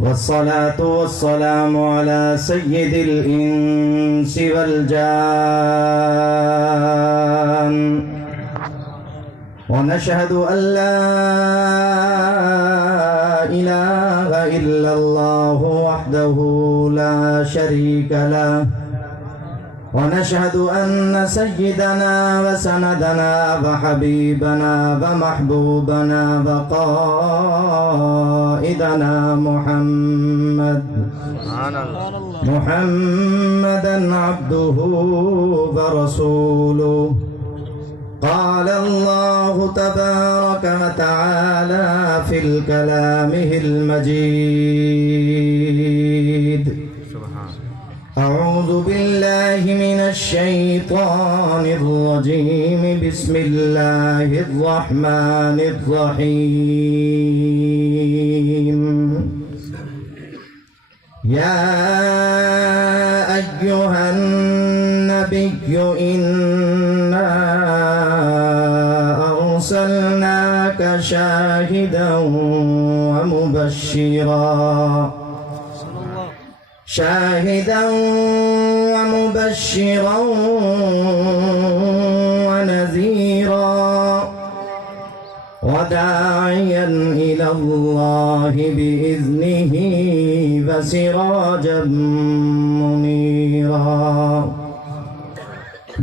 والصلاة والسلام على سيد الإنس والجان ونشهد أن لا إله إلا الله وحده لا شريك له ونشهد أن سيدنا وسندنا وحبيبنا ومحبوبنا وقائدنا محمدا عبده ورسوله. قال الله تبارك وتعالى في الكلامه المجيد: أعوذ بالله من الشيطان الرجيم. بسم الله الرحمن الرحيم. يا أيها النبي إنا أرسلناك شاهدا ومبشرا ونذيرا وداعيا إلى الله بإذنه وسراجا منيرا.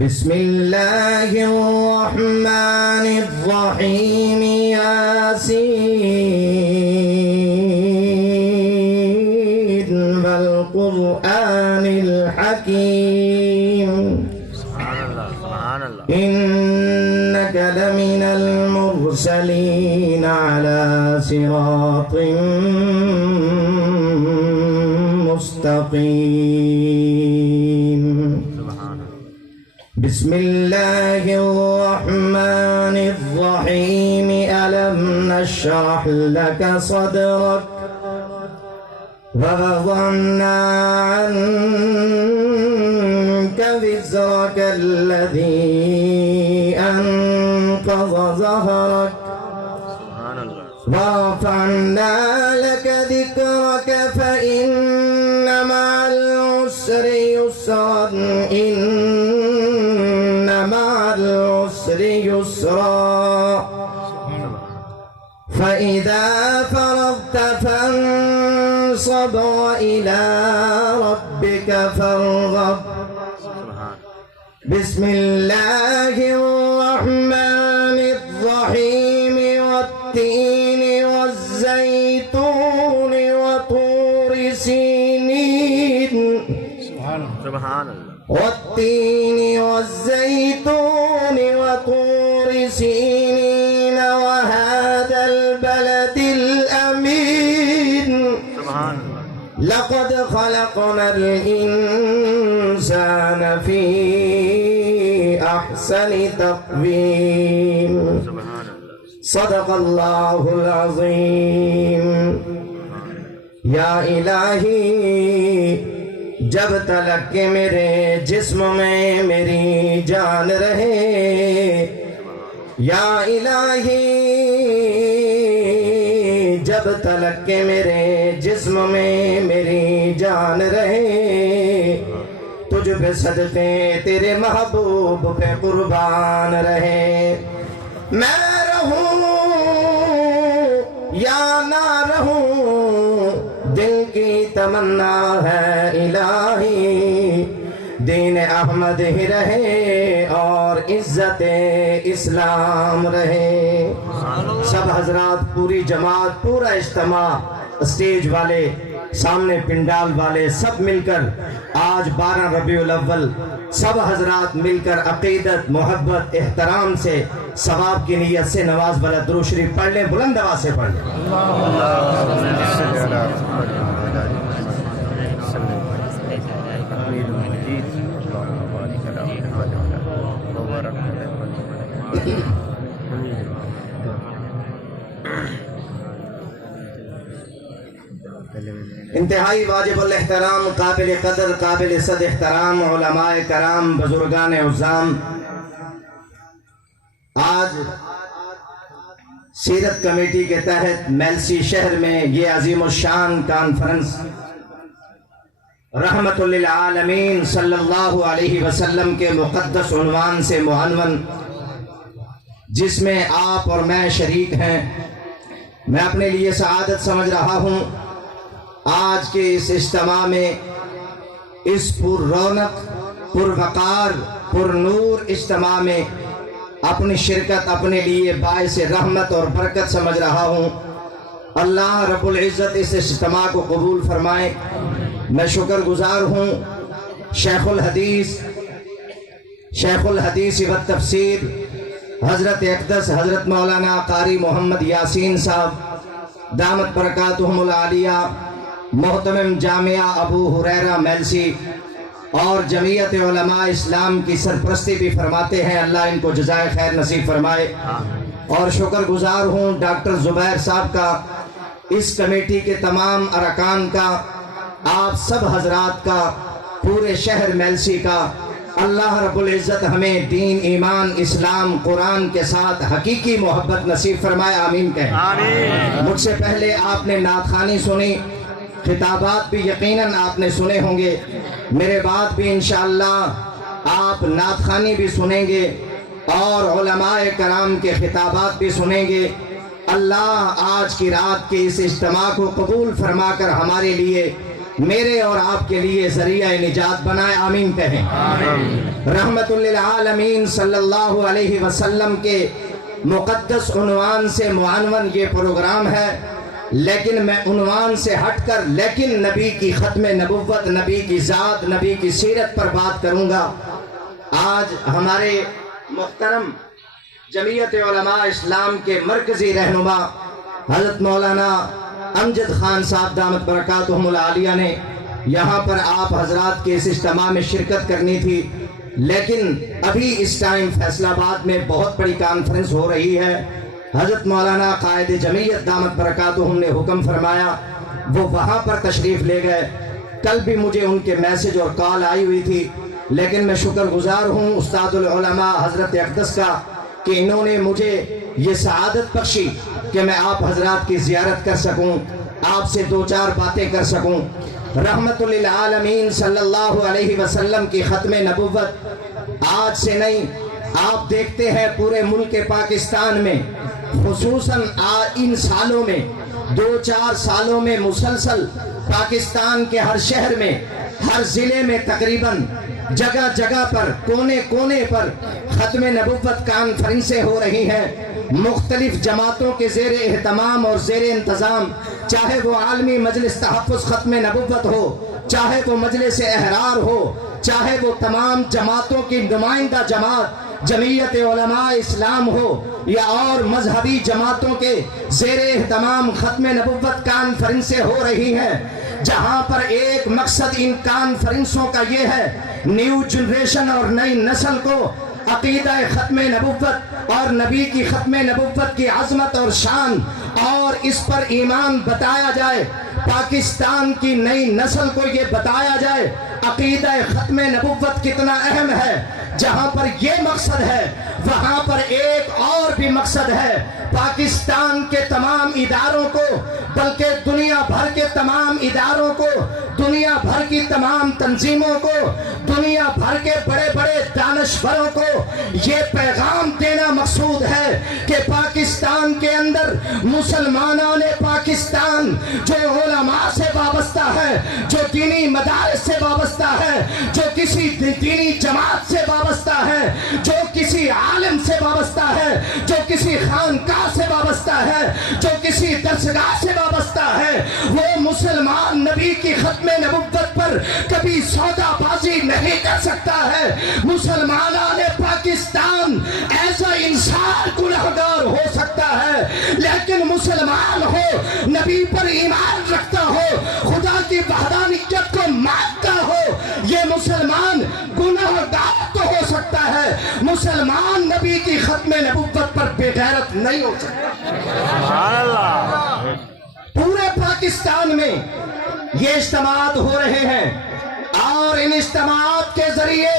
بسم الله الرحمن الرحيم. ياسين والقرآن الحكيم. إنك لمن المرسلين على صراط مستقيم. بسم الله الرحمن الرحيم. ألم نشرح لك صدرك ووضعنا عنك وزرك الذي أنقض ظهرك ورفعنا لك ذكرك فإن مع العسر يسرا إن مع العسر يسرا فإذا فرغت فانصب وإلى ربك فارغب. بسم الله الرحمن الرحيم. والتين والزيتون وطور سينين. سبحان الله. والتين والزيتون وطور سينين وهذا البلد الأمين. سبحان الله. لقد خلقنا الإنسان في أحسن تقويم. صدق الله العظيم. یا الہی جب تلک کہ میرے جسم میں میری جان رہے، یا الہی جب تلک کہ میرے جسم میں میری جان رہے، تجھ پہ صدقے تیرے محبوب پہ قربان رہے. میں رہوں یا نہ رہوں دل کی تمنا ہے الہی، دین احمد ہی رہے اور عزت اسلام رہے. سب حضرات، پوری جماعت، پورا اجتماع، اسٹیج والے، سامنے پنڈال والے، سب مل کر آج 12 ربیع الاول سب حضرات مل کر عقیدت، محبت، احترام سے، ثواب کی نیت سے نواز والا درود شریف پڑھ لیں. بلند آواز سے پڑھ لیں. انتہائی واجب الاحترام، قابل قدر، قابل صد احترام علماء کرام، بزرگان عظام، آج سیرت کمیٹی کے تحت میلسی شہر میں یہ عظیم الشان کانفرنس رحمت للعالمین صلی اللہ علیہ وسلم کے مقدس عنوان سے معنون، جس میں آپ اور میں شریک ہیں، میں اپنے لیے سعادت سمجھ رہا ہوں آج کے اس اجتماع میں، اس پر رونق، پر وقار، پر نور اجتماع میں اپنی شرکت اپنے لیے باعث رحمت اور برکت سمجھ رہا ہوں۔ اللہ رب العزت اس اجتماع کو قبول فرمائے۔ میں شکر گزار ہوں شیخ الحدیث و تفسیر حضرت اقدس حضرت مولانا قاری محمد یاسین صاحب دامت برکاتہم العالیہ، محتمم جامعہ ابو ہریرہ میلسی اور جمعیت علماء اسلام کی سرپرستی بھی فرماتے ہیں، اللہ ان کو جزائے خیر نصیب فرمائے۔ اور شکر گزار ہوں ڈاکٹر زبیر صاحب کا، اس کمیٹی کے تمام ارکان کا، آپ سب حضرات کا، پورے شہر میلسی کا۔ اللہ رب العزت ہمیں دین، ایمان، اسلام، قرآن کے ساتھ حقیقی محبت نصیب فرمائے، آمین کہیں۔ مجھ سے پہلے آپ نے نعت خوانی سنی، خطابات بھی یقیناً آپ نے سنے ہوں گے، میرے بعد بھی انشاءاللہ آپ نعت خوانی بھی سنیں گے اور علماء کرام کے خطابات بھی سنیں گے۔ اللہ آج کی رات کے اس اجتماع کو قبول فرما کر ہمارے لیے، میرے اور آپ کے لیے ذریعہ نجات بنائے، آمین کہیں۔ رحمت للعالمین صلی اللہ علیہ وسلم کے مقدس عنوان سے معنون یہ پروگرام ہے، لیکن میں عنوان سے ہٹ کر لیکن نبی کی ختم نبوت، نبی کی ذات، نبی کی سیرت پر بات کروں گا۔ آج ہمارے محترم جمعیت علماء اسلام کے مرکزی رہنما حضرت مولانا امجد خان صاحب دامت برکاتہم العالیہ نے یہاں پر آپ حضرات کے اس اجتماع میں شرکت کرنی تھی، لیکن ابھی اس ٹائم فیصل آباد میں بہت بڑی کانفرنس ہو رہی ہے۔ حضرت مولانا قائد جمعیت دامت برکاتہم نے حکم فرمایا، وہ وہاں پر تشریف لے گئے۔ کل بھی مجھے ان کے میسج اور کال آئی ہوئی تھی، لیکن میں شکر گزار ہوں استاد العلماء حضرت اقدس کا کہ انہوں نے مجھے یہ سعادت بخشی کہ میں آپ حضرات کی زیارت کر سکوں، آپ سے دو چار باتیں کر سکوں۔ رحمت للعالمین صلی اللہ علیہ وسلم کی ختم نبوت آج سے نہیں، آپ دیکھتے ہیں پورے ملک پاکستان میں، خصوصاً ان سالوں میں، دو چار سالوں میں مسلسل پاکستان کے ہر شہر میں، ہر ضلع میں تقریباً جگہ جگہ پر، کونے کونے پر ختم نبوت کانفرنسیں ہو رہی ہیں، مختلف جماعتوں کے زیر اہتمام اور زیر انتظام، چاہے وہ عالمی مجلس تحفظ ختم نبوت ہو، چاہے وہ مجلس احرار ہو، چاہے وہ تمام جماعتوں کی نمائندہ جماعت جمعیت علماء اسلام ہو یا اور مذہبی جماعتوں کے زیر اہتمام ختم نبوت کانفرنسیں ہو رہی ہیں، جہاں پر ایک مقصد ان کانفرنسوں کا یہ ہے، نیو جنریشن اور نئی نسل کو عقیدہ ختم نبوت اور نبی کی ختم نبوت کی عظمت اور شان اور اس پر ایمان بتایا جائے، پاکستان کی نئی نسل کو یہ بتایا جائے عقیدہ ختم نبوت کتنا اہم ہے۔ جہاں پر یہ مقصد ہے وہاں پر ایک اور بھی مقصد ہے، پاکستان کے تمام اداروں کو، بلکہ دنیا بھر کے تمام اداروں کو، دنیا بھر کی تمام تنظیموں کو، دنیا بھر کے بڑے بڑے دانشوروں کو یہ پیغام دینا مقصود ہے کہ پاکستان کے اندر مسلمانان پاکستان جو علماء سے وابستہ ہے، جو دینی مدارس سے وابستہ ہے، جو کسی دینی جماعت سے وابستہ ہے، جو کسی عالم سے وابستہ ہے، جو کسی خانقاہ سے وابستہ ہے، جو کسی درسگاہ سے وابستہ ہے، وہ مسلمان نبی کی ختم نبوت پر کبھی سودا بازی نہیں کر سکتا ہے۔ مسلمانان پاکستان ایسا انسان گنہگار ہو سکتا ہے، لیکن مسلمان ہو، نبی پر ایمان رکھتا ہو، خدا کی وحدانیت کو مانتا ہو، یہ مسلمان گنہگار تو ہو سکتا ہے، مسلمان نبی کی ختم نبوت پر بے غیرت نہیں ہو سکتا۔ سبحان اللہ۔ پورے پاکستان میں یہ اجتماعات ہو رہے ہیں اور ان اجتماعات کے ذریعے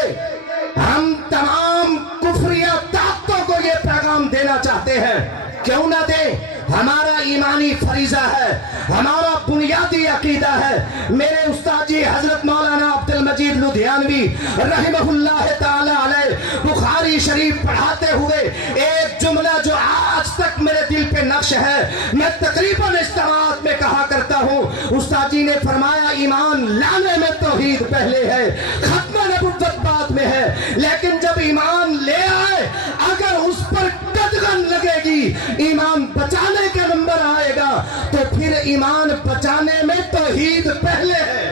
ہم تمام کفریہ طاقتوں کو یہ پیغام पैगाम देना चाहते हैं, क्यों ना दे। हमारा ईमानी फरीजा है, हमारा बुनियादी अकीदा है। मेरे उस्ताद जी हजरत मौलाना अब्दुल मजीद लुधियानवी रहमहुल्लाह ताला अलैह बुखारी शरीफ पढ़ाते हुए एक जुमला जो आज तक मेरे दिल पे नक्श है, मैं तकरीबन इज्तिमाअत में कहा करता हूँ। उस्ताद जी ने फरमाया ईमान लाने में तौहीद पहले है, खत्म नबुव्वत बाद में है। लेकिन जब ईमान ले आए, अगर उस पर कदगन लगेगी, ईमान बचाने का नंबर आएगा, तो फिर ईमान बचाने में तौहीद पहले है,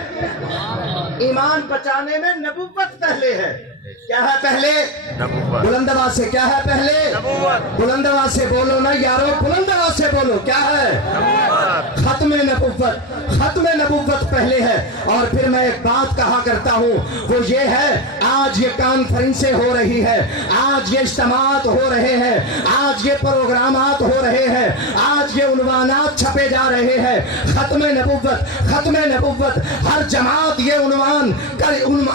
ईमान बचाने में नबुव्वत पहले है। क्या है पहले? बुलंद आवाज से क्या है पहले? बुलंद आवाज से बोलो ना यारो, बुलंद आवाज से बोलो, क्या है? खत्म नबुव्वत, खत्म नबुव्वत पहले है। और फिर मैं एक बात कहा करता हूँ, वो ये है, आज ये कॉन्फ्रेंसें हो रही है, आज ये इज्तिमाअत हो रहे हैं, आज ये प्रोग्रामात हो रहे हैं, आज ये उन्वानात छपे जा रहे हैं, खत्म नबुव्वत, खत्म नबुव्वत। हर जमात ये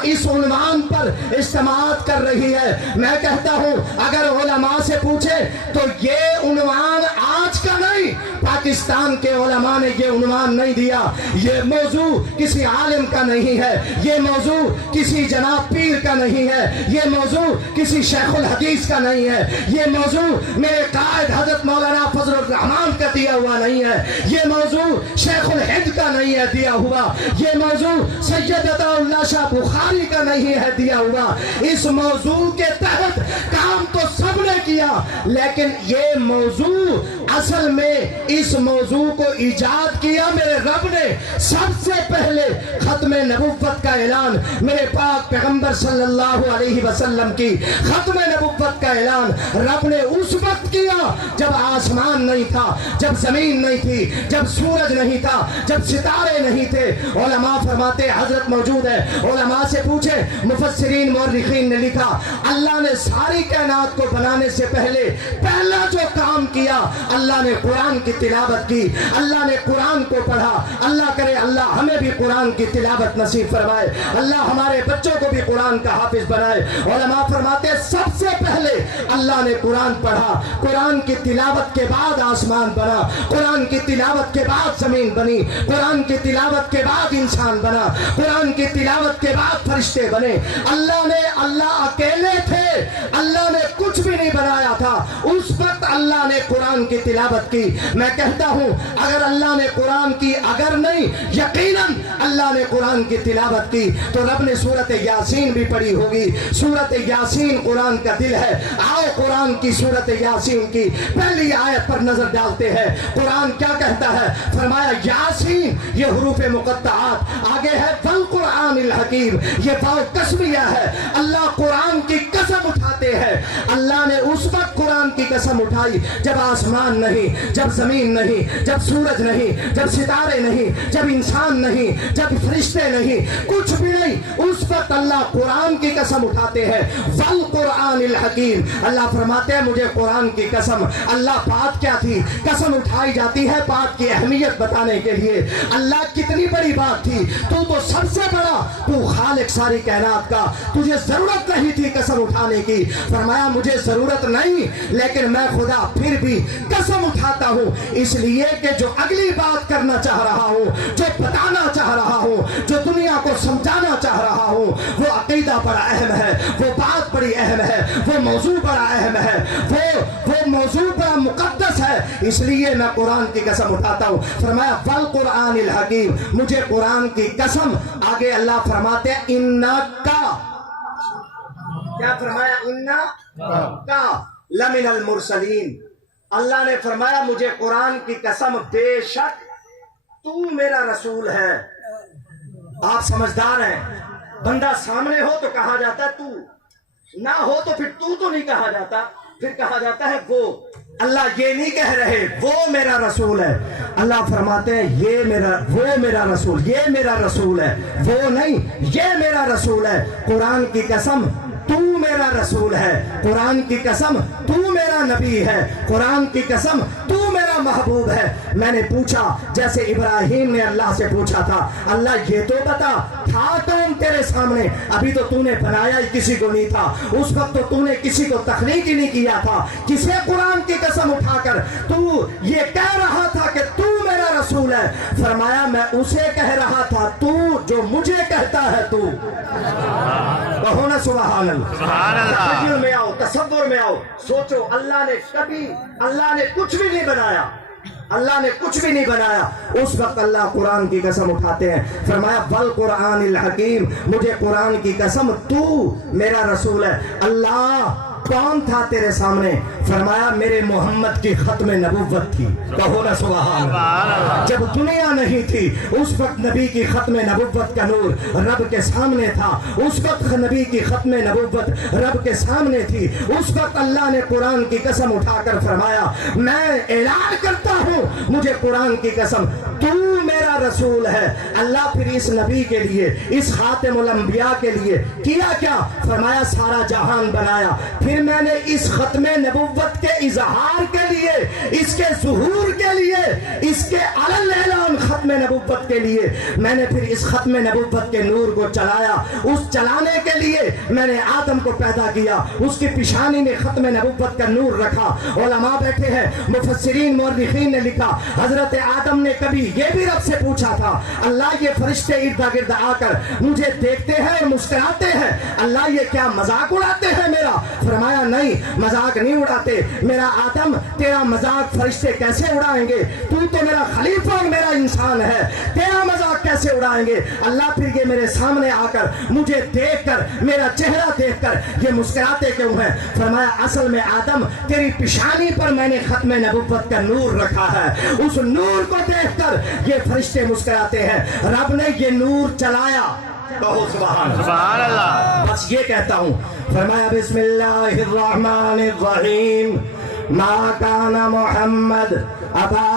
इस उन्वान पर इस्तेमाल कर रही है। मैं कहता हूं, अगर उलमा से पूछे तो ये उन्वान आज का नहीं, पाकिस्तान के उलमा ने ये उन्वान नहीं दिया। ये मौजू किसी आलिम का नहीं है, ये मौजू किसी जनाब पीर का नहीं है, ये मौजू किसी शेखुल हदीस का नहीं है, ये मौजू मेरे कायद हजरत मौलाना फजलुर रहमान का दिया हुआ नहीं है, ये मौजू शेखुल हिंद का नहीं है दिया हुआ, ये मौजू सैयद अताउल्लाह शाह बुखारी का नहीं है दिया हुआ। इस मौजू के तहत काम तो सबने किया, लेकिन ये मौजू असल में इस मौजू को इजाद किया मेरे रब ने। सबसे पहले खत्म नबुव्वत का ऐलान मेरे पाक पैगंबर सल्लल्लाहु अलैहि वसल्लम की खत्म नबुव्वत का ऐलान रब ने उस वक्त किया जब आसमान नहीं था, जब जमीन नहीं थी, जब सूरज नहीं था, जब सितारे नहीं थे। उलमा फरमाते, हजरत मौजूद है, उलमा से पूछे, मुफस्सिरीन मुअर्रिखीन ने लिखा, अल्लाह ने सारी कायनात को बनाने से पहले पहला जो काम किया, अल्लाह ने कुरान की तिलावत की, अल्लाह ने कुरान को पढ़ा। अल्लाह करे अल्लाह हमें भी कुरान की तिलावत नसीब फरमाए, अल्लाह हमारे बच्चों को भी कुरान का हाफिज बनाए। उलमा फरमाते, सबसे पहले अल्लाह ने कुरान पढ़ा, कुरान की तिलावत के बाद आसमान बना, कुरान की तिलावत के बाद जमीन बनी, कुरान की तिलावत के बाद इंसान बना, कुरान की तिलावत के बाद फरिश्ते बने। अल्लाह अकेले थे, अल्लाह ने कुछ भी नहीं बनाया था, उस वक्त अल्लाह ने कुरान की तिलावत की। मैं कहता हूं, अगर अल्लाह ने कुरान की, अगर नहीं यकीनन अल्लाह ने कुरान की तिलावत की, तो रब ने सूरत यासीन भी पढ़ी होगी। सूरत यासीन कुरान का दिल है। आओ कुरान की सूरत यासीन की पहली आयत पर नजर डालते हैं। कुरान क्या कहता है? फरमाया यासीन, ये हुरूफ मुक़त्तआत, आगे है वल कुरानिल हकीम, ये वाव कसमिया है। अल्लाह कुरान की कसम उठाते हैं। अल्लाह ने उस वक्त कुरान की कसम उठाई जब आसमान नहीं, जब जमीन नहीं, जब सूरज नहीं, जब सितारे नहीं, जब इंसान नहीं, जब फरिश्ते नहीं, कुछ भी नहीं, उस वक्त अल्लाह कुरान की कसम उठाते हैं। वल कुरानिल हकीम, अल्लाह फरमाते हैं मुझे कुरान की कसम। अल्लाह बात क्या थी? कसम उठाई जाती है बात की अहमियत बताने के लिए। अल्लाह कितनी बड़ी बात थी, तू तो सबसे बड़ा, तू खालिक सारी कायनात का, तुझे जरूरत नहीं थी कसम उठाने की। फरमाया मुझे जरूरत नहीं, लेकिन मैं खुदा फिर भी कसम उठाता हूं, इसलिए कि जो अगली बात करना चाह रहा हूं, जो बताना चाह रहा हूं, जो दुनिया को समझाना चाह रहा हूं, वो अकीदा बड़ा अहम है, वो बात बड़ी अहम है, वो मौजू बड़ा अहम है, वो मौजू बड़ा मुकद्दस है, इसलिए मैं कुरान की कसम उठाता हूं। फरमाया वल कुरानिल हकीम, मुझे कुरान की कसम। आगे अल्लाह फरमाते हैं इन्ना का, क्या फरमाया? इन्ना का लमिनल मुरसलीन। अल्लाह ने फरमाया मुझे कुरान की कसम, बेशक तू मेरा रसूल है। आप समझदार हैं, बंदा सामने हो तो कहा जाता है तू, ना हो तो फिर तू तो नहीं कहा जाता, फिर कहा जाता है वो। अल्लाह ये नहीं कह रहे वो मेरा रसूल है, अल्लाह फरमाते हैं ये मेरा, वो मेरा रसूल, ये मेरा रसूल है, वो नहीं, ये मेरा रसूल है। कुरान की कसम तू मेरा रसूल है, कुरान की कसम तू मेरा नबी है, कुरान की कसम तू मेरा महबूब है। मैंने पूछा जैसे इब्राहिम ने अल्लाह से पूछा था, अल्लाह ये तो बता था कौन तेरे सामने? अभी तो तूने बनाया ही किसी को नहीं था, उस वक्त तो तूने किसी को तखलीक ही नहीं किया था। किसे कुरान की कसम उठाकर तू ये कह रहा था कि तू मेरा रसूल है? फरमाया मैं उसे कह रहा था तू जो मुझे कहता है तू। कहो ना सुभान अल्लाह। तखय्युल में आओ, तसव्वुर में आओ, सोचो अल्लाह ने कुछ भी नहीं बनाया, अल्लाह ने कुछ भी नहीं बनाया। उस वक्त अल्लाह कुरान की कसम उठाते हैं, फरमाया वल कुरानिल हकीम, मुझे कुरान की कसम तू मेरा रसूल है। अल्लाह कौन था तेरे सामने? फरमाया मेरे मोहम्मद की खत्म नबुव्वत थी। कहो ना सुभान अल्लाह। जब दुनिया नहीं थी उस वक्त नबी की खत्म नबुव्वत का नूर रब के सामने था, उस वक्त नबी की खत्म नबुव्वत रब के सामने थी। उस वक्त अल्लाह ने कुरान की कसम उठाकर फरमाया मैं ऐलान करता हूँ, मुझे कुरान की कसम तू मेरा रसूल है। अल्लाह फिर इस नबी के लिए, इस खातिमुल अंबिया के लिए किया क्या? फरमाया सारा जहान बनाया, फिर मैंने इस खत्मे नबुव्वत के इजहार के लिए, इसके ज़ुहूर के लिए, इसके अलल ऐलान खत्मे नबुव्वत के लिए मैंने फिर इस खत्मे नबुव्वत के नूर को चलाया। उस चलाने के लिए मैंने आदम को पैदा किया, उसकी पिशानी में खत्मे नबुव्वत का नूर रखा। उलमा बैठे हैं, मुफस्सिरीन मुअर्रिखीन ने लिखा हजरत आदम ने कभी ये भी रब से पूछा था, अल्लाह ये फरिश्ते इर्द गिर्द आकर मुझे देखते हैं और मुस्कुराते हैं, अल्लाह ये क्या मजाक उड़ाते हैं मेरा? फरमाया नहीं, मजाक नहीं उड़ाते। मेरा आदम तेरा मजाक फरिश्ते कैसे उड़ाएंगे? तू तो मेरा खलीफा और मेरा इंसान है, तेरा मजाक कैसे उड़ाएंगे? अल्लाह फिर ये मेरे सामने आकर मुझे देखकर, मेरा चेहरा देखकर ये मुस्कुराते क्यों हैं? फरमाया असल में आदम तेरी पिशानी पर मैंने खत्म नबुव्वत का नूर रखा है, उस नूर को देखकर ये फरिश्ते मुस्कुराते हैं। रब ने ये नूर चलाया। कहो सुभान अल्लाह। बस ये कहता हूँ, फरमाया बिस्मिल्लाहिर्रहमानिर्रहीम मा काना मुहम्मद अबा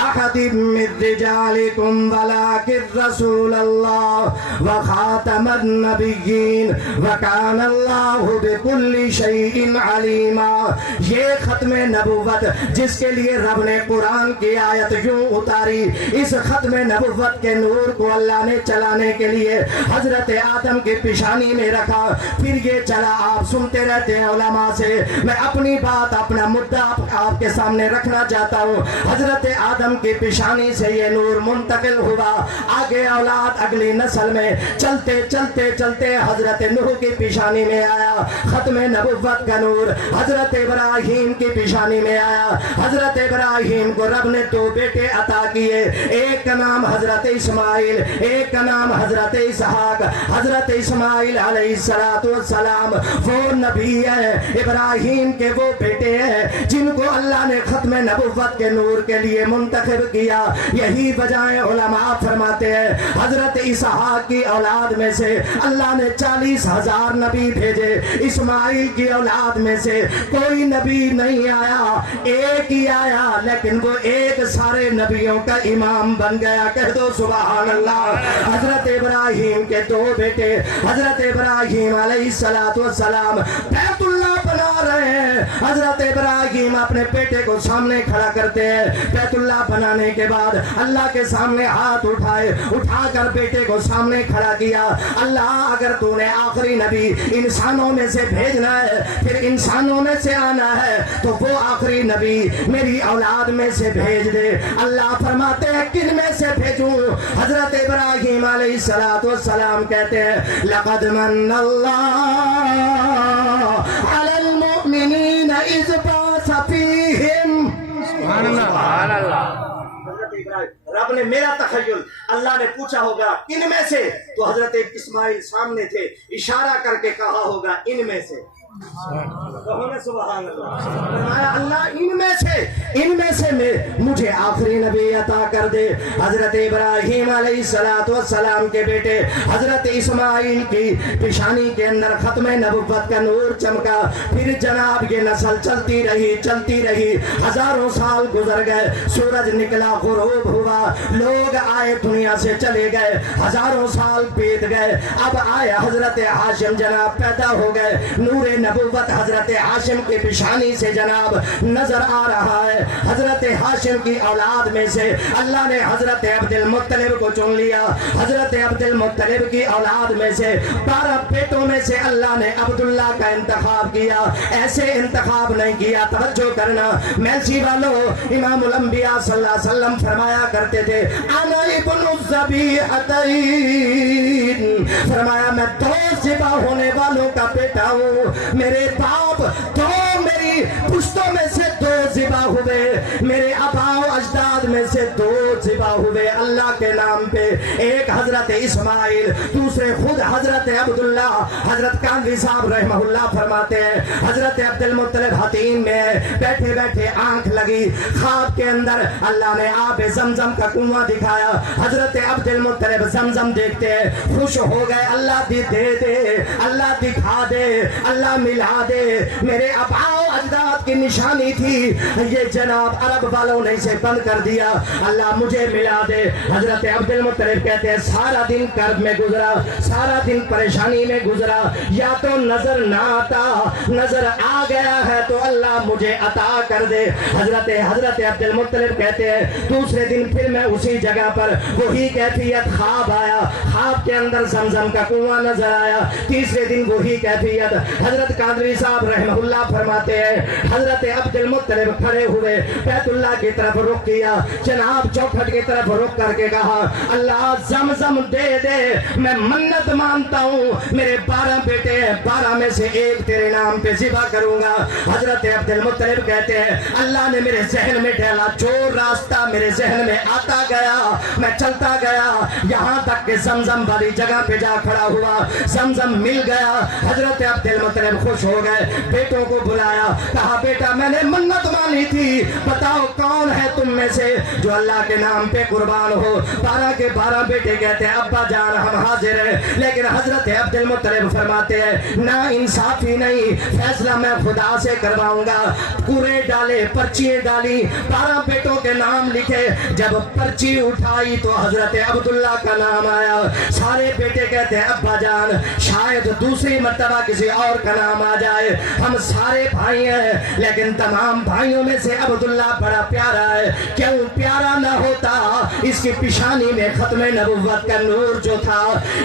अहदिम मिन रिजालिकुम वलाकिन रसूलल्लाह व खातमन नबिय्यीन व काना अल्लाहु बिकुल्लि शैइन अलीमा। ये खत्मे नबुव्वत जिसके लिए रब ने कुरान की आयत यूं उतारी, इस खत्मे नबुव्वत के नूर को अल्लाह ने चलाने के लिए हजरत आदम के पिशानी में रखा। फिर ये चला, आप सुनते रहते हैं उलमा से, मैं अपनी बात, अपना मुद्दा आपके सामने रखना चाहता हूँ। हजरत आदम की पिशानी से ये नूर मुंतकिल हुआ आगे औलाद, अगली नस्ल में। चलते चलते चलते हजरत नूह की पिशानी में आया खत्मे नबुव्वत का नूर, हजरत इब्राहिम की पिशानी में आया। हजरत इब्राहिम को रब ने दो बेटे अता किए, एक का नाम हजरत इस्माइल, एक का नाम हजरत इसहाक। हजरत इस्माइल अलैहिस्सलाम वो नबी है, इब्राहिम के वो बेटे हैं जिनको अल्लाह ने खत्मे नबुव्वत के नूर के लिए मुंतखब किया। यही वजह उलमा फरमाते हैं हजरत इसहाक की औलाद में से अल्लाह ने 40,000 नबी भेजे, इस्माइल की औलाद में से कोई नबी नहीं आया, एक ही आया, लेकिन वो एक सारे नबियों का इमाम बन गया। कह दो सुभान अल्लाह। हजरत इब्राहिम के दो बेटे, हजरत इब्राहिम अलैहिस्सलाम बैतुल्लाह बना रहे हैं। हजरत इब्राहिम अपने बेटे को सामने खड़ा करते हैं। बैतुल्लाह बनाने के बाद अल्लाह के सामने हाथ उठाए, उठाकर बेटे को सामने खड़ा किया। अल्लाह अगर तूने आखिरी नबी इंसानों में से भेजना है, फिर इंसानों में से आना है, तो वो आखिरी नबी मेरी औलाद में से भेज दे। अल्लाह फरमाते हैं किन में से भेजूं? हजरत इब्राहिम अलैहिस्सलाम कहते हैं लक़द मन्नल्लाहु अलल मुमिनीन इज़ बअस फ़ीहिम। सुभान अल्लाह। रब ने मेरा तखय्युल, अल्लाह ने पूछा होगा किन में से, तो हजरत इस्माइल सामने थे, इशारा करके कहा होगा इनमें से। सुभान अल्लाह। अल्लाह इनमें से मुझे आखिरी नबी अता कर दे। हजरत इब्राहिम अलैहिस्सलाम के बेटे हजरत इस्माइल की पिशानी के अंदर खत्मे नबुव्वत का नूर चमका। फिर जनाब ये नस्ल चलती रही, हजारों साल गुजर गए, सूरज निकला, गुरूब हुआ, लोग आए दुनिया से चले गए, हजारों साल बीत गए, अब आए हजरत हाशिम जनाब पैदा हो गए, नूरे नबुव्वत हजरत हाशिम की पेशानी से जनाब नजर आ रहा है। हजरत हाशिम की औलाद में से अल्लाह ने हजरत अब्दुल मुत्तलिब को चुन लिया। हजरत अब्दुल मुत्तलिब की औलाद में से 12 बेटों में से अल्लाह ने अब्दुल्ला का इंतखाब किया। ऐसे इंतखाब नहीं किया, तवज्जो करना मैसी वालों, इमामुल अंबिया सल्लल्लाहु अलैहि वसल्लम फरमाया करते थे अना इब्नु ज़बीहतैन, फरमाया मैं 2 ज़िबा होने वालों का बेटा हूँ। मेरे बाप 2 मेरी पुश्तों में से 2 ज़िबा हुए, मेरे आबाओ अजदाद में से 2 ज़िबा हुए अल्लाह के नाम पे। एक हजरत इस्माइल, दूसरे खुद हजरत अब्दुल्ला। हजरत कांधी साहब रहमहुल्लाह फरमाते हैं हजरत अब्दुल मुत्तलिब हतीम में बैठे बैठे आंख लगी, ख्वाब के अंदर अल्लाह ने आब जमजम का कुआं दिखाया। हजरत अब्दुल मुत्तलिब जमजम देखते हैं, खुश हो गए, अल्लाह दे दे, अल्लाह दिखा दे, अल्लाह मिला दे। मेरे आबाओ अजदाद की निशानी थी, ये जनाब अरब वालों ने इसे बंद कर दिया, अल्लाह मुझे मिला दे। हजरत अब्दुल मुत्तलिब कहते हैं सारा दिन कर्ब में गुजरा, सारा दिन परेशानी में गुजरा, या तो नजर ना आता, नजर आ गया है तो अल्लाह मुझे अता कर दे। हजरत अब्दुल मुत्तलिब कहते हैं दूसरे दिन फिर मैं उसी जगह पर वही कैफियत, ख्वाब आया, ख्वाब के अंदर जमजम का कुआं नजर आया। तीसरे दिन वही कैफियत। हजरत कादरी साहब रहमहुल्लाह फरमाते हैं हजरत अब्दुल मुत्तलिब खड़े हुए, बैतुल्लाह की तरफ रुख किया, जनाब चौखट की तरफ रुख करके कहा अल्लाह जमजम दे दे, मैं मन्नत मानता हूँ, मेरे 12 बेटे हैं, 12 में से एक तेरे नाम पे ज़िबा करूंगा। हजरत अब्दुल मुत्तलिब कहते हैं अल्लाह ने मेरे जहन में डाला, जो रास्ता मेरे जहन में आता गया मैं चलता गया, यहाँ तक कि जमजम वाली जगह पे जा खड़ा हुआ, जमजम मिल गया। हजरत अब्दुल मुत्तलिब खुश हो गए, बेटों को बुलाया, कहा बेटा मैंने मन्नत मानी थी, बताओ कौन है तुम में से जो अल्लाह के नाम पे कुर्बान हो। 12 के 12 बेटे कहते हैं अब्बा जान हम हाजिर हैं। लेकिन हजरत अब्दुल मुत्तलिब फरमाते हैं ना इंसाफी नहीं, फैसला मैं खुदा से करवाऊंगा। पूरे डाले, पर्चियां डाली, 12 बेटों के नाम लिखे, जब पर्ची उठाई तो हजरत अब्दुल्ला का नाम आया। सारे बेटे कहते हैं अब्बा जान शायद दूसरी मर्तबा किसी और का नाम आ जाए, हम सारे भाई हैं, लेकिन तमाम भाइयों में से अब्दुल्ला बड़ा प्यारा है। क्यों प्यारा ना होता, इसकी पिशानी में खत्म नबुव्वत का नूर जो था,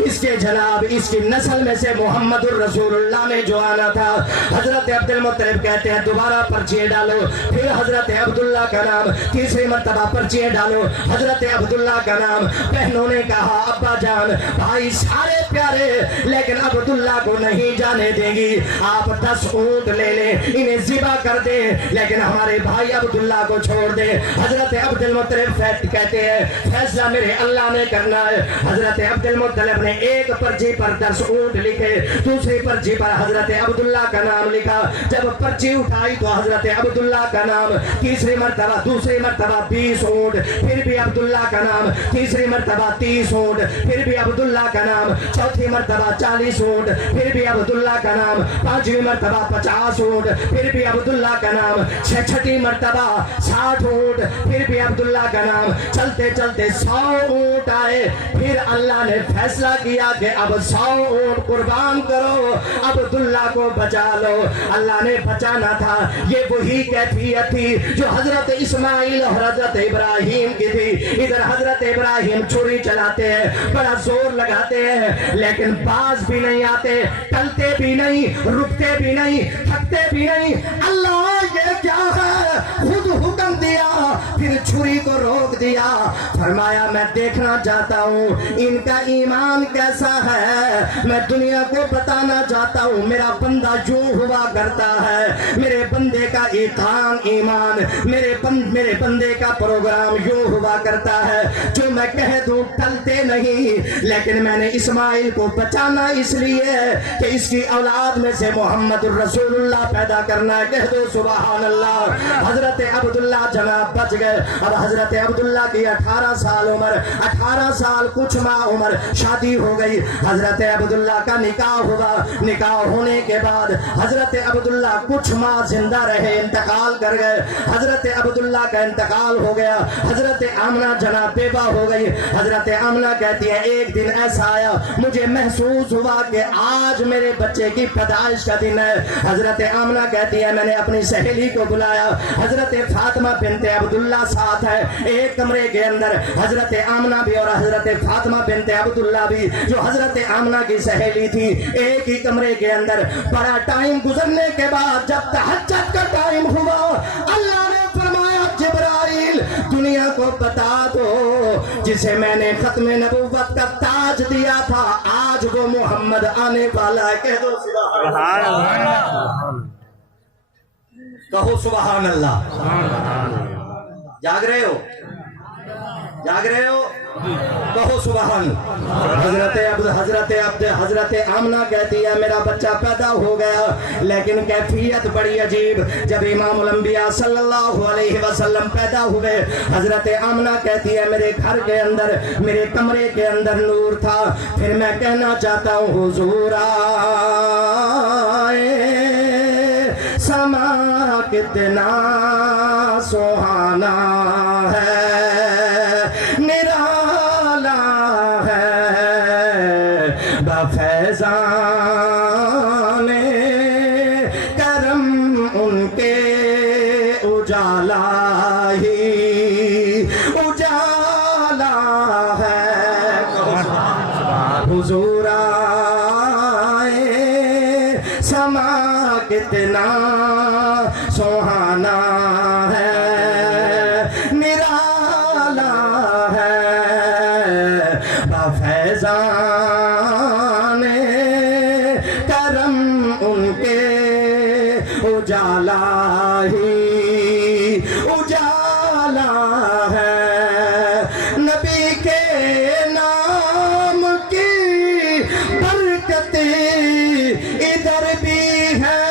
इसके जनाब इसकी नस्ल में से मोहम्मदुर रसूलुल्लाह ने जो आना था। हजरत अब्दुल मुत्तलिब कहते हैं दोबारा पर्चियां डालो, फिर हजरत अब्दुल्ला का नाम, तीसरी मर्तबा पर्चियां डालो, हजरत अब्दुल्ला का नाम। बहनों ने कहा अब्बा जान भाई सारे प्यारे, लेकिन अब्दुल्ला को नहीं जाने देंगी, आप 10 ऊंट ले लें, इन्हें ज़िबा कर दे, लेकिन हमारे भाई अब्दुल्ला को छोड़ दे। हजरत अब्दुल मुत्तलिब कहते हैं फैसला मेरे अल्लाह ने करना है। हजरत अब्दुल मुत्तलिब ने एक पर्ची पर 10 ऊंट लिखे, दूसरी पर्ची पर हजरत अब्दुल्ला का नाम लिखा। जब पर्ची उठाई तो हजरत अब्दुल्ला का नाम, तीसरी मर्तबा, दूसरी मर्तबा 20 ऊंट, फिर भी अब्दुल्ला का नाम, तीसरी मर्तबा 30 ऊंट, फिर भी अब्दुल्ला का नाम, चौथी मर्तबा 40 ऊंट, फिर भी अब्दुल्ला का नाम, पांचवी मर्तबा 50 ऊंट, फिर भी अब्दुल्ला का नाम, छठी मर्तबा 60 ऊंट, फिर भी अब्दुल्ला का नाम। चलते चलते 100 ऊंट आए, फिर अल्लाह ने फैसला किया कि अब 100 ऊंट कुर्बान करो, अब्दुल्ला को बचा लो। अल्लाह ने बचाना था, ये वही कैफियत थी जो हजरत इस्माइल और हजरत इब्राहिम की थी। इधर हजरत इब्राहिम छुरी चलाते हैं, बड़ा जोर लगाते हैं, लेकिन बाज भी नहीं आते, टलते भी नहीं, रुकते भी नहीं, थकते भी नहीं। अल्लाह ये क्या है, खुद हुक्म दिया, फिर छुरी को रोक दिया, फरमाया मैं देखना चाहता हूँ इनका ईमान कैसा है, मैं दुनिया को बताना चाहता हूँ मेरा बंदा यूं हुआ करता है, मेरे बंदे का ईमान ईमान, मेरे बंदे का प्रोग्राम यूं हुआ करता है, जो मैं कह दूं टलते نہیں، لیکن میں نے اسماعیل کو بچانا اس لیے کہ اس کی اولاد میں سے محمد الرسول اللہ پیدا کرنا ہے۔ کہہ دو سبحان اللہ۔ حضرت عبداللہ جناب بچ گئے۔ اب حضرت عبداللہ کی 18 سال عمر، 18 سال کچھ ماہ عمر، شادی ہو گئی۔ حضرت عبداللہ کا نکاح ہوا۔ نکاح ہونے کے بعد حضرت عبداللہ کچھ ماہ زندہ رہے، انتقال کر گئے۔ حضرت عبداللہ کا انتقال ہو گیا۔ حضرت آمنہ جناب بیوہ ہو گئی۔ حضرت آمنہ کہتی ہے ایک دن ایسا آیا مجھے محسوس ہوا کہ آج میرے بچے کی پیدائش کا دن ہے۔ حضرت آمنہ کہتی ہے میں نے اپنی سہیلی کو بلایا، حضرت فاطمہ بنت عبداللہ ساتھ ہے، ایک کمرے کے اندر حضرت آمنہ بھی اور حضرت فاطمہ بنت عبداللہ بھی جو حضرت آمنہ کی سہیلی تھی، ایک ہی کمرے کے اندر۔ بڑا ٹائم گزرنے کے بعد جب تہجد کا ٹائم ہوا، اللہ نے فرمایا جبرائیل دنیا کو بتا دو جسے میں نے ختم نبوت کا تاج دیا تھا آج وہ محمد آنے والا ہے۔ کہہ دو سبحان اللہ، کہو سبحان اللہ۔ جاگ رہے ہو؟ جاگ رہے ہو؟ کہو سبحان۔ حضرت آمنہ کہتی ہے میرا بچہ پیدا ہو گیا، لیکن کیفیت بڑی عجیب۔ جب امام الانبیاء صلی اللہ علیہ وسلم پیدا ہوئے، حضرت آمنہ کہتی ہے میرے گھر کے اندر، میرے کمرے کے اندر نور تھا۔ پھر میں کہنا چاہتا ہوں حضور آئے، سما کتنا سہانا ہے، نرالا ہے، بفیضان کرم ان کے اجالا ہی اجالا ہے۔ حضور آئے، سما کتنا سہانا ہے، نرالا ہے، بفیضان کرم ان کے اجالا ہی اجالا ہے۔ نبی کے نام کی برکت ادھر بھی ہے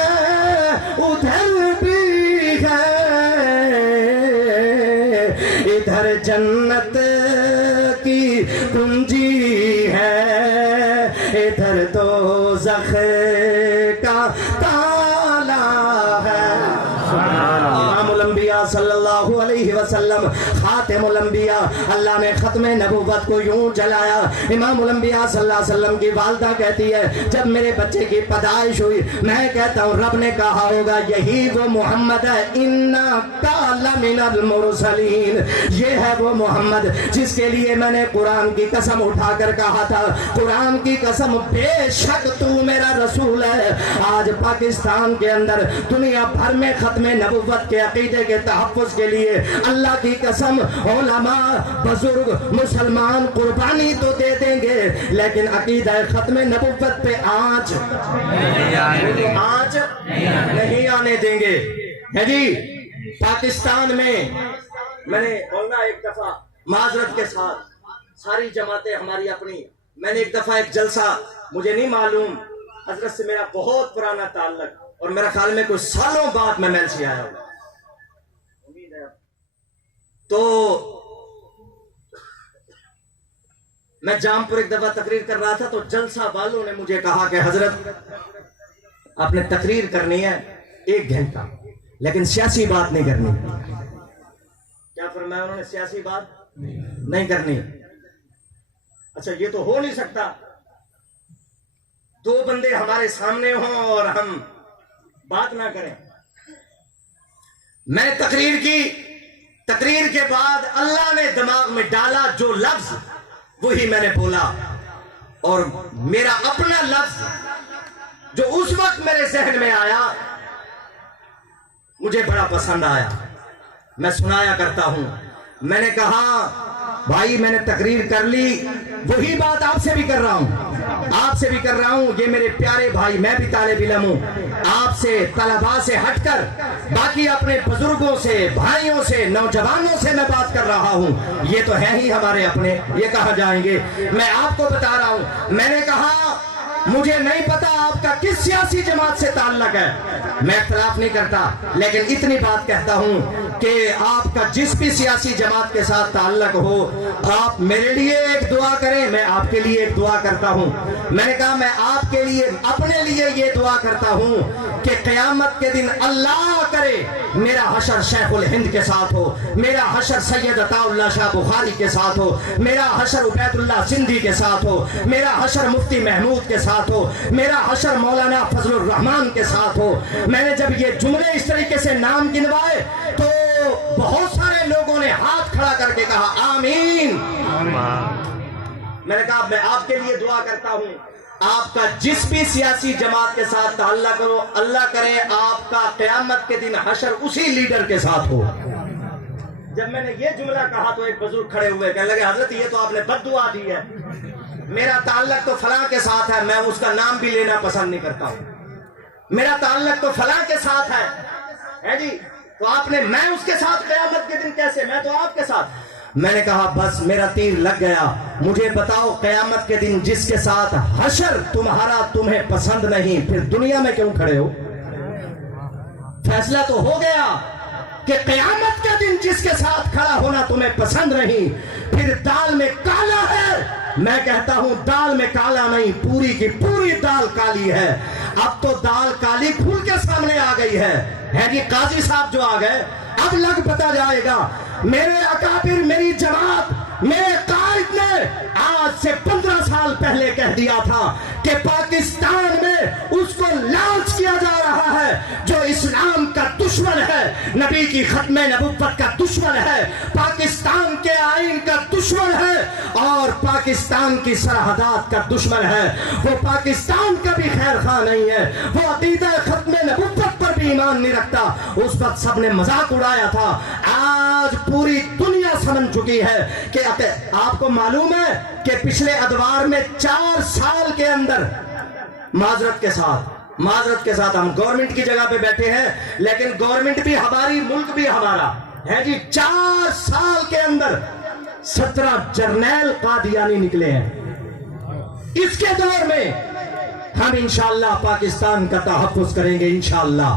ادھر بھی ہے، ادھر جنت کی کنجی ہے، ادھر دوزخ کا تالا ہے۔ امام الانبیاء صلی اللہ علیہ وسلم خاتم الانبیاء، اللہ نے ختم نبوت کو یوں جلایا۔ امام الانبیاء صلی اللہ علیہ وسلم کی والدہ کہتی ہے جب میرے بچے کی پیدائش ہوئی میں کہتا ہوں رب نے کہا ہوگا یہی وہ محمد ہے، اِنَّکَ لَمِنَ الْمُرْسَلِينَ، یہ ہے وہ محمد جس کے لیے میں نے قرآن کی قسم اٹھا کر کہا تھا، قرآن کی قسم بے شک تو میرا رسول ہے۔ آج پاکستان کے اندر دنیا بھر میں ختم نبوت کے عقیدے کے تحفظ کے لیے اللہ کی قسم علماء بزرگ مسلمان قربانی تو دے دیں گے، لیکن عقیدہ ختم نبوت پہ آج نہیں آنے دیں گے۔ ہے جی پاکستان میں میں نے بولنا ایک دفعہ معذرت کے ساتھ ساری جماعتیں ہماری اپنی، میں نے ایک دفعہ ایک جلسہ، مجھے نہیں معلوم حضرت سے میرا بہت پرانا تعلق اور میرا خیال میں کوئی سالوں بعد میں محل سے آیا ہوں، تو میں جام پور ایک دفعہ تقریر کر رہا تھا تو جلسہ والوں نے مجھے کہا کہ حضرت آپ نے تقریر کرنی ہے 1 گھنٹہ لیکن سیاسی بات نہیں کرنی۔ کیا فرمایا انہوں نے؟ سیاسی بات نہیں کرنی۔ اچھا یہ تو ہو نہیں سکتا 2 بندے ہمارے سامنے ہوں اور ہم بات نہ کریں۔ میں تقریر کی، تقریر کے بعد اللہ نے دماغ میں ڈالا جو لفظ وہی میں نے بولا، اور میرا اپنا لفظ جو اس وقت میرے ذہن میں آیا مجھے بڑا پسند آیا، میں سنایا کرتا ہوں۔ میں نے کہا بھائی میں نے تقریر کر لی वही बात आपसे भी कर रहा हूं, आपसे भी कर रहा हूं। ये मेरे प्यारे भाई, मैं भी तालिब इल्म हूं, आपसे तलबा से हटकर बाकी अपने बुजुर्गों से, भाइयों से, नौजवानों से मैं बात कर रहा हूं। ये तो है ही हमारे अपने, ये कहा जाएंगे। मैं आपको बता रहा हूं, मैंने कहा मुझे नहीं पता आपका किस सियासी जमात से ताल्लुक है, मैं इख्तिलाफ नहीं करता, लेकिन इतनी बात कहता हूं कि आपका जिस भी सियासी जमात के साथ ताल्लुक हो, आप मेरे लिए एक दुआ करें, मैं आपके लिए एक दुआ करता हूं। मैंने कहा मैं आपके लिए, अपने लिए ये दुआ करता हूं कि क़यामत के दिन अल्लाह करे मेरा हशर शेखुल हिंद के साथ हो, मेरा हशर सैयद अताउल्लाह शाह बुखारी के साथ हो, मेरा हशर उबैदुल्लाह सिंधी के साथ हो, मेरा हशर मुफ्ती महमूद के साथ हो, मेरा हशर मौलाना फजलुर रहमान के साथ हो। मैंने जब ये जुमले इस तरीके से नाम गिनवाए तो बहुत सारे लोगों ने हाथ खड़ा करके कहा आमीन। मैंने कहा मैं आपके लिए दुआ करता हूं, आपका जिस भी सियासी जमात के साथ ताल्लुक हो, अल्लाह करे आपका क़यामत के दिन हशर उसी लीडर के साथ हो। जब मैंने ये जुमला कहा तो एक बुजुर्ग खड़े हुए, कहने लगे हजरत ये तो आपने बद्दुआ दी है, मेरा ताल्लुक तो फलां के साथ है, मैं उसका नाम भी लेना पसंद नहीं करता हूं, मेरा ताल्लुक तो फलां के साथ है जी, तो आपने, मैं उसके साथ क़यामत के दिन कैसे, मैं तो आपके साथ। मैंने कहा बस मेरा तीर लग गया, मुझे बताओ क़यामत के दिन जिसके साथ हशर तुम्हारा तुम्हें पसंद नहीं, फिर दुनिया में क्यों खड़े हो? फैसला तो हो गया कि क़यामत के दिन जिसके साथ खड़ा होना तुम्हें पसंद नहीं, फिर दाल में काला है। मैं कहता हूं दाल में काला नहीं, पूरी की पूरी दाल काली है। अब तो दाल काली खुल के सामने आ गई है जी, काजी साहब जो आ गए, अब लग पता जाएगा। मेरे अकाबिर, मेरी जमात, मेरे कायद ने आज से 15 साल पहले कह दिया था कि पाकिस्तान में उसको लांच किया जा रहा है जो इस्लाम का दुश्मन है, नबी की खत्मे नबुव्वत का दुश्मन है, पाकिस्तान के आईन का दुश्मन है और पाकिस्तान की सरहदात का दुश्मन है। वो पाकिस्तान का भी खैर खा नहीं है, वो अकीदा खत्मे नबुव्वत पर भी ईमान नहीं रखता। उस वक्त सबने मजाक उड़ाया था, आज पूरी दुनिया समझ चुकी है कि आपको मालूम है कि पिछले अदवार में 4 साल के अंदर माजरत के साथ हम गवर्नमेंट की जगह पे बैठे हैं, लेकिन गवर्नमेंट भी हमारी, मुल्क भी हमारा है जी। 4 साल के अंदर 17 जर्नैल कादियानी निकले हैं। इसके दौर में हम इंशाअल्लाह पाकिस्तान का तहफ़्फ़ुज़ करेंगे इंशाअल्लाह।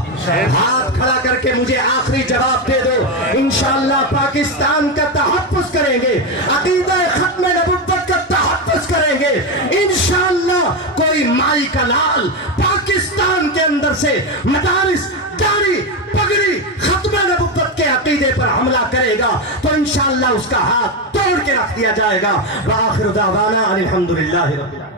हाथ खड़ा करके मुझे आखिरी जवाब दे दो, इंशाअल्लाह पाकिस्तान का तहफ़्फ़ुज़ करेंगे, अक़ीदा ख़त्मे नबुव्वत का तहफ़्फ़ुज़ करेंगे इंशाअल्लाह। कोई माई का लाल पाकिस्तान के अंदर से मदारिस, दाढ़ी, पगड़ी, ख़त्मे नबुव्वत के अक़ीदे पर हमला करेगा तो इंशाअल्लाह उसका हाथ तोड़ के रख दिया जाएगा। व आखिर दावाना अनिल हम्दुलिल्लाहि रब्बिल आलमीन।